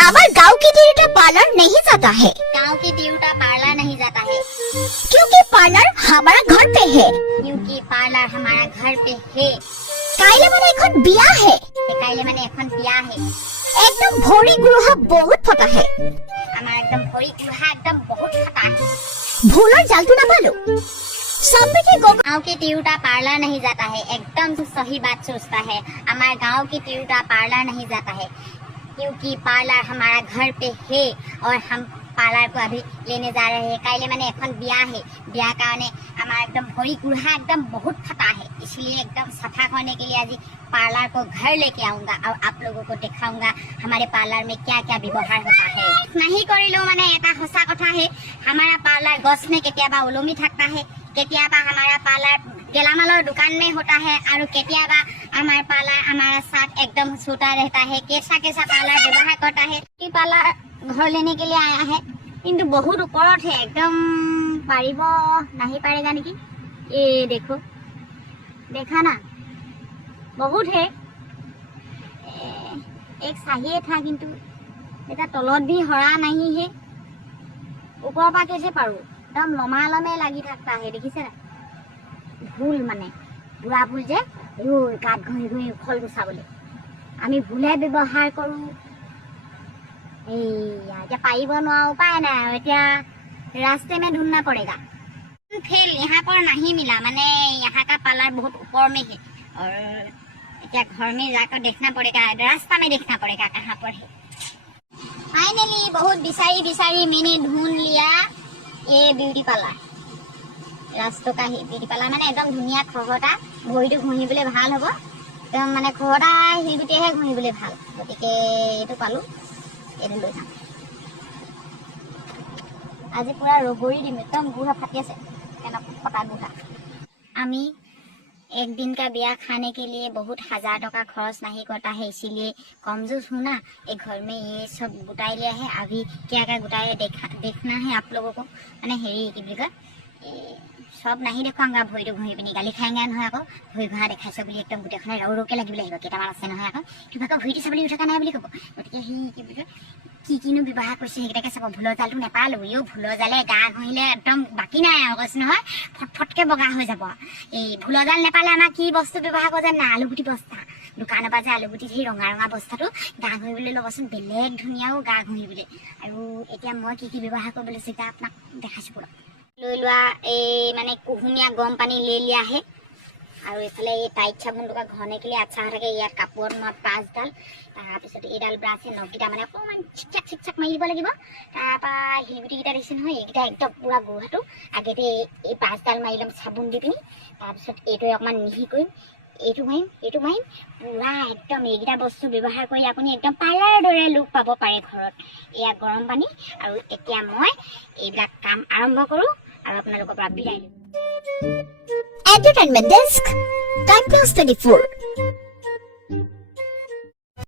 हमारे गांव की ड्यूटा पार्लर नहीं जाता है। गांव की ड्यूटा पार्लर नहीं जाता है क्योंकि पार्लर हमारा घर पे है। क्योंकि पार्लर हमारा घर पे है। কাইলে মানে এখন বিয়া হে। কাইলে মানে এখন বিয়া হে। একদম ভৰি গুৰুহা বহুত ফটা হে। আমাৰ একদম ভৰি গুৰুহা একদম বহুত ফটা হে। ভুলৰ জালটো নাপালো। सबके गाँव की ड्यूटा पार्लर नहीं जाता है। एकदम सही बात सोचता है। हमारे गाँव की ड्यूटा पार्लर नहीं जाता है क्योंकि पार्लर हमारा घर पे है और हम पार्लर को अभी लेने जा रहे हैं। काइले मैंने এখন বিয়া है। বিয়া কাৰণে हमारा एकदम भरी गुरहा एकदम बहुत फटा है, इसलिए एकदम सफा करने के लिए आज पार्लर को घर लेके आऊंगा और आप लोगों को दिखाऊंगा हमारे पार्लर में क्या क्या व्यवहार होता है। नहीं करिलो माने এটা সঁচা কথা है। हमारा पार्लर गछ में केतियाबा ओलमी থাকता है, केतियाबा हमारा पार्लर गेलामालर दुकान में होता है और केतियाबा हमारा पार्लर हमारा साथ एकदम छूटा रहता है। कैसा कैसा पार्लर व्यवहार करता है। कि पार्लर घर लेने के लिए आया है किंतु बहुत ऊपरत है, एकदम पारिब नहीं पारेगा नेकी। ये देखो, देखा ना, बहुत है। एक चाहिए था किंतु এটা তলত भी हरा नहीं है। ऊपर पा कैसे पारू, एकदम लमालमे लगी থাকता है। देखिसे ना ভুল মানে বুঢ়া ভুল যে গাত ঘঁহি ঘঁহি ফল গুচাবলৈ আমি ভুলে ব্যৱহাৰ কৰোঁ। क्या पाइब নোৱাৰো, उपाय নাই। এতিয়া रास्ते में ढूंढना पड़ेगा। फिर यहाँ पर नहीं मिला, माने यहाँ का पार्लर बहुत ऊपर में है और क्या घर में जाकर देखना पड़ेगा, रास्ता में देखना पड़ेगा कहाँ पर है। फाइनली बहुत बिसारी बिसारी मैंने ढूंढ लिया ये ब्यूटी पार्लर। रास्तों का ही ब्यूटी पार्लर माने एकदम धुनिया खहटा भरिটো ঘঁহিবলৈ ভাল হ'ব। একদম মানে খহটা শিলগুটিহে ঘঁহিবলৈ ভাল, গতিকে এইটো পালো, এইটো লৈ যাম। आज पूरा रगड़ी दिम, एकदम गुहा फाटी आछे, फटा गुहा। आमी एक दिन का ब्याह खाने के लिए बहुत 1000 टका खर्च नहीं करता है, इसीलिए कमजोर हूँ ना। एक घर में ये सब गुटाई लिया है। अभी क्या क्या गुटाई देखना है आप लोगों को। मैंने हेरी की सब नहीं देखुवांगा, भरिটো घঁহি পিনি गाली खाएंगे নহয় আকৌ। भरि घঁहा देखाইছে বুলি একদম গোটেইখনে ৰৌৰৌকে লাগিব লাগিব। কেইটামান আছে নহয় আকৌ কিবা ভৰিটো চাবলৈ উঠা নাই বুলি ক'ব। গতিকে সেই কি বুলি কি কিনো ব্যৱহাৰ কৰিছে সেইকেইটাকে চাব। ভুলৰ জালটো নেপালো। ভুলৰ জালে গা ঘঁহিলে একদম বাকী নাই আৰু কৈছে নহয়, ফটফটকে বগা হৈ যাব। এই ভুলৰ জাল নেপালে আমাৰ কি বস্তু ব্যৱহাৰ কৰে জানে? আলুগুটি বস্তা। দোকানৰ পৰা যে আলুগুটি সেই ৰঙা ৰঙা বস্তাটো গা ঘঁহিবলৈ ল'বচোন, বেলেগ ধুনীয়াও গা ঘঁহিবলৈ। আৰু এতিয়া মই কি কি ব্যৱহাৰ কৰিবলৈ চিন্তা আপোনাক দেখাইছোঁ পুৰা। লৈ লোৱা এই মানে কুহুমীয়া গৰম পানী লৈ লিয়া है और इफाले ये टाइट साबुन टका घने के लिए अच्छा থাকে। ইয়াত কাপোৰ মই 5ডাল, তাৰপিছত এইডাল ব্ৰাছে নগিটা মানে অকমান চিকচাক মাৰিব লাগিব। তাৰপা হিলগুটি গিটা দিছে নহয়, এইগিটা একদম পুৰা গুহাটো আগতে এই 5ডাল মাৰি লম চাবোন দি পিনি। তাৰপিছত এইটো অকমান মিহি কৰিম, এইটো মাৰিম পুৰা একদম। এইগিটা বস্তু ব্যৱহাৰ কৰি আপুনি একদম পাৰ্লাৰৰ দৰে লুক পাব পাৰে ঘৰত। এয়া গৰম পানী আৰু এতিয়া মই এইবিলাক কাম আৰম্ভ কৰোঁ আৰু আপোনালোকৰ পৰা বিদায় লওঁ। Entertainment Desk, Time Plus 24।